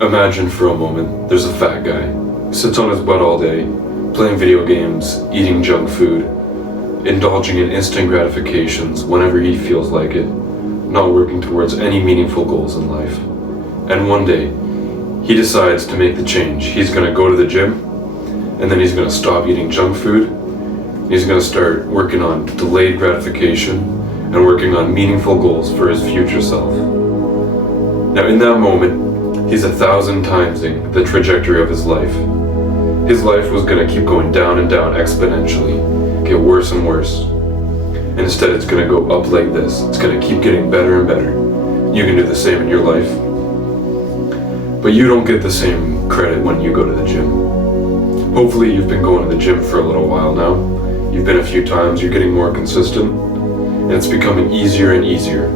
Imagine for a moment there's a fat guy who sits on his butt all day, playing video games, eating junk food, indulging in instant gratifications whenever he feels like it, not working towards any meaningful goals in life. And one day, he decides to make the change. He's gonna go to the gym, and then he's gonna stop eating junk food. He's gonna start working on delayed gratification and working on meaningful goals for his future self. Now in that moment, he's 1,000 timesing the trajectory of his life. His life was gonna keep going down and down exponentially, get worse and worse. And instead it's gonna go up like this. It's gonna keep getting better and better. You can do the same in your life. But you don't get the same credit when you go to the gym. Hopefully you've been going to the gym for a little while now. You've been a few times, you're getting more consistent, and it's becoming easier and easier.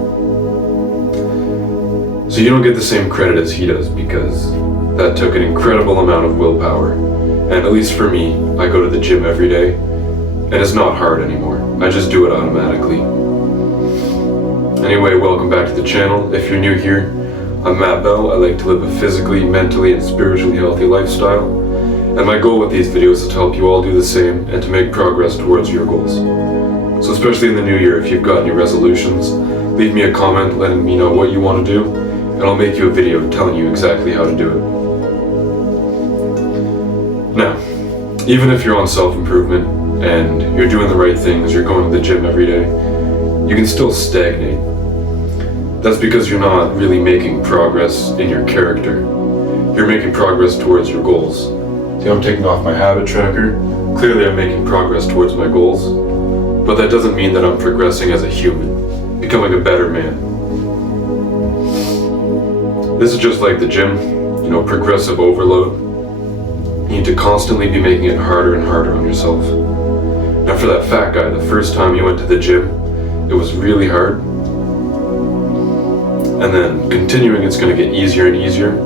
So you don't get the same credit as he does because that took an incredible amount of willpower. And at least for me, I go to the gym every day, and it's not hard anymore. I just do it automatically. Anyway, welcome back to the channel. If you're new here, I'm Matt Bell. I like to live a physically, mentally, and spiritually healthy lifestyle. And my goal with these videos is to help you all do the same and to make progress towards your goals. So especially in the new year, if you've got any resolutions, leave me a comment letting me know what you want to do, and I'll make you a video telling you exactly how to do it. Now, even if you're on self-improvement and you're doing the right things, you're going to the gym every day, you can still stagnate. That's because you're not really making progress in your character. You're making progress towards your goals. See, I'm taking off my habit tracker. Clearly I'm making progress towards my goals, but that doesn't mean that I'm progressing as a human, becoming a better man. This is just like the gym, progressive overload. You need to constantly be making it harder and harder on yourself. Now for that fat guy, the first time he went to the gym, it was really hard. And then continuing, it's going to get easier and easier.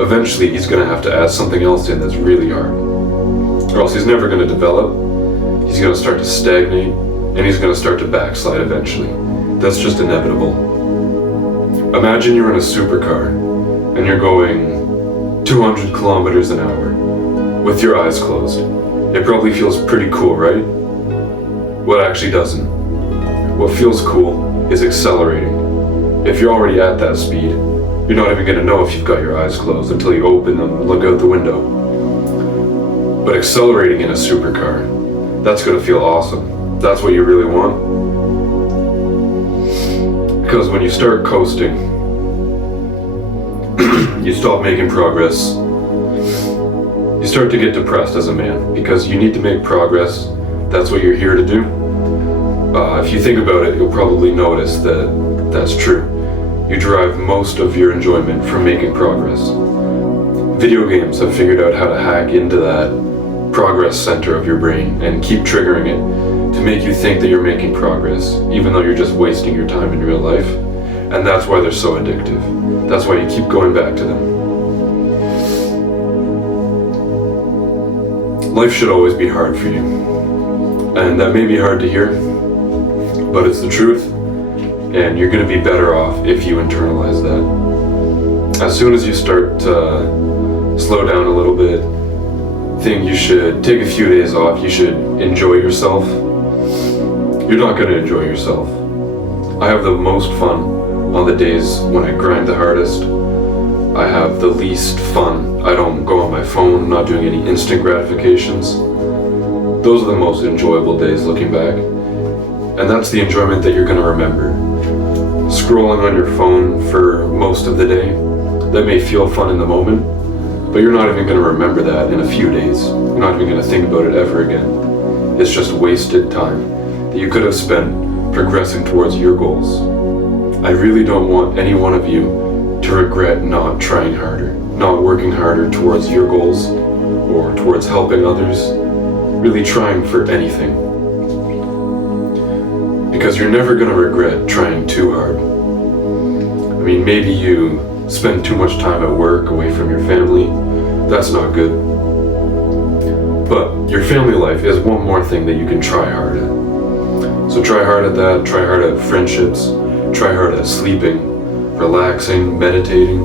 Eventually he's going to have to add something else in that's really hard. Or else he's never going to develop. He's going to start to stagnate, and he's going to start to backslide eventually. That's just inevitable. Imagine you're in a supercar, and you're going 200 kilometers an hour with your eyes closed. It probably feels pretty cool, right? Well, it actually doesn't. What feels cool is accelerating. If you're already at that speed, you're not even going to know if you've got your eyes closed until you open them and look out the window. But accelerating in a supercar, that's going to feel awesome. That's what you really want. Because when you start coasting, you stop making progress. You start to get depressed as a man because you need to make progress. That's what you're here to do. If you think about it, you'll probably notice that that's true. You derive most of your enjoyment from making progress. Video games have figured out how to hack into that progress center of your brain and keep triggering it to make you think that you're making progress, even though you're just wasting your time in real life. And that's why they're so addictive. That's why you keep going back to them. Life should always be hard for you. And that may be hard to hear, but it's the truth. And you're going to be better off if you internalize that. As soon as you start to slow down a little bit, think you should take a few days off, you should enjoy yourself, you're not going to enjoy yourself. I have the most fun on the days when I grind the hardest. I have the least fun. I don't go on my phone, not doing any instant gratifications. Those are the most enjoyable days looking back. And that's the enjoyment that you're going to remember. Scrolling on your phone for most of the day, that may feel fun in the moment, but you're not even going to remember that in a few days. You're not even going to think about it ever again. It's just wasted time that you could have spent progressing towards your goals. I really don't want any one of you to regret not trying harder, not working harder towards your goals or towards helping others, really trying for anything. Because you're never going to regret trying too hard. I mean, maybe you spend too much time at work, away from your family. That's not good. But your family life is one more thing that you can try hard at. So try hard at that, try hard at friendships, try hard at sleeping, relaxing, meditating,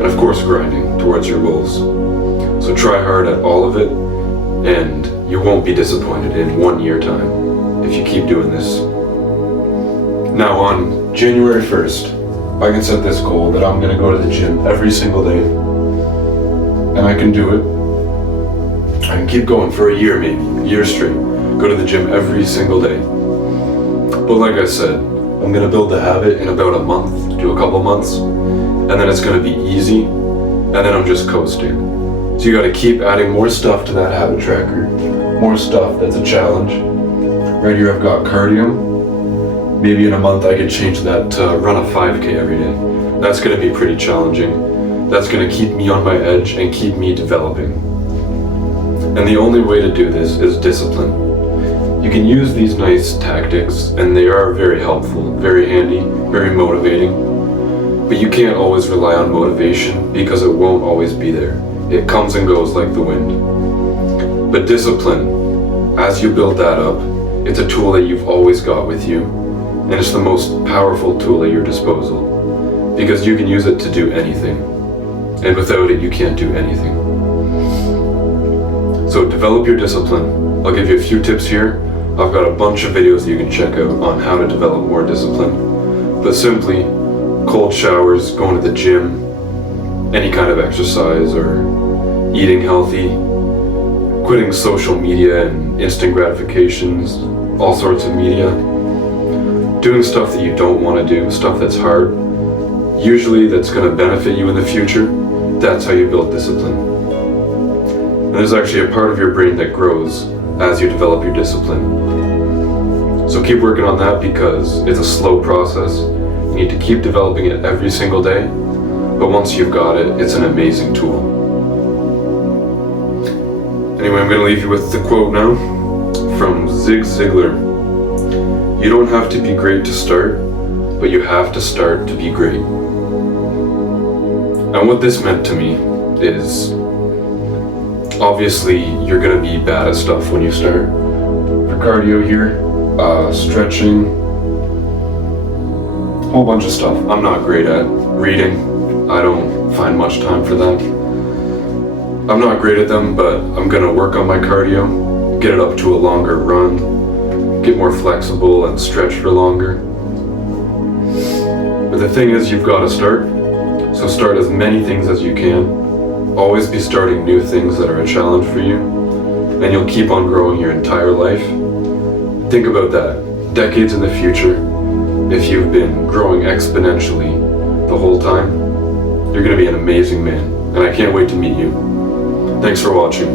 and of course grinding towards your goals. So try hard at all of it, and you won't be disappointed in 1 year time if you keep doing this. Now on January 1st, I can set this goal that I'm going to go to the gym every single day, and I can do it. I can keep going for a year, maybe a year straight, go to the gym every single day. But like I said, I'm going to build the habit in about a month to a couple months, and then it's going to be easy, and then I'm just coasting. So you got to keep adding more stuff to that habit tracker, more stuff that's a challenge. Right here I've got cardio. Maybe in a month I could change that to run a 5K every day. That's going to be pretty challenging. That's going to keep me on my edge and keep me developing. And the only way to do this is discipline. You can use these nice tactics, and they are very helpful, very handy, very motivating. But you can't always rely on motivation because it won't always be there. It comes and goes like the wind. But discipline, as you build that up, it's a tool that you've always got with you, and it's the most powerful tool at your disposal, because you can use it to do anything, and without it you can't do anything. So develop your discipline. I'll give you a few tips here. I've got a bunch of videos that you can check out on how to develop more discipline, but simply cold showers, going to the gym, any kind of exercise, or eating healthy, quitting social media and instant gratifications, all sorts of media, doing stuff that you don't want to do, stuff that's hard, usually that's going to benefit you in the future. That's how you build discipline. And there's actually a part of your brain that grows as you develop your discipline. So keep working on that, because it's a slow process. You need to keep developing it every single day, but once you've got it, it's an amazing tool. Anyway, I'm going to leave you with the quote now from Zig Ziglar. You don't have to be great to start, but you have to start to be great. And what this meant to me is, obviously you're going to be bad at stuff when you start. For cardio here, stretching, a whole bunch of stuff I'm not great at. Reading, I don't find much time for that. I'm not great at them, but I'm going to work on my cardio, get it up to a longer run, get more flexible and stretch for longer. But the thing is, you've got to start. So start as many things as you can. Always be starting new things that are a challenge for you, and you'll keep on growing your entire life. Think about that. Decades in the future, if you've been growing exponentially the whole time, you're going to be an amazing man, and I can't wait to meet you. Thanks for watching.